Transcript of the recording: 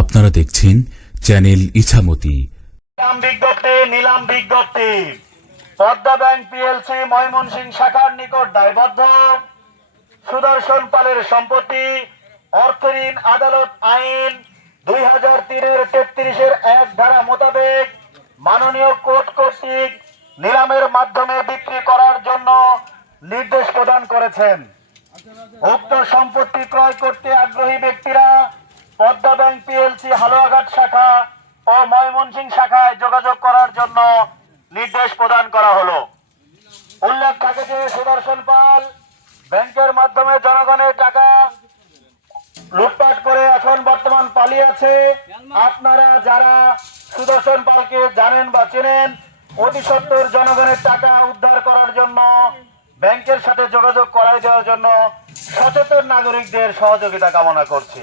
আপনারা দেখছেন চ্যানেল ইছামতি। নিলাম বিজ্ঞপ্তি পদ্মা ব্যাংক পিএলসি, ময়মনসিংহ শাখার নিকট দায়বদ্ধ। সুদর্শন পালের সম্পত্তি, অর্থঋণ, আদালত আইন, দুই হাজার তিনের তেত্রিশের এক ধারা মোতাবেক মাননীয় কোর্ট কর্তৃক নিলামের মাধ্যমে বিক্রি করার জন্য নির্দেশ প্রদান করেছেন। উক্ত সম্পত্তি ক্রয় করতে আগ্রহী ব্যক্তিরা পদ্মা ব্যাংক পিএলসি, হালুয়াঘাট শাখা ও ময়মনসিংহ শাখায় যোগাযোগ করার জন্য নির্দেশ প্রদান করা হলো। উল্লেখ থাকে যে সুদর্শন পাল ব্যাংকের মাধ্যমে জনগণের টাকা লুটপাট করে এখন বর্তমান পালিয়ে আছে। আপনারা যারা সুদর্শন পালকে জানেন বা চেনেন, অতি সত্তর জনগণের টাকা উদ্ধার করার জন্য, ব্যাংকের সাথে যোগাযোগ করাই দেওয়ার জন্য সচেতন নাগরিকদের সহযোগিতা কামনা করছি।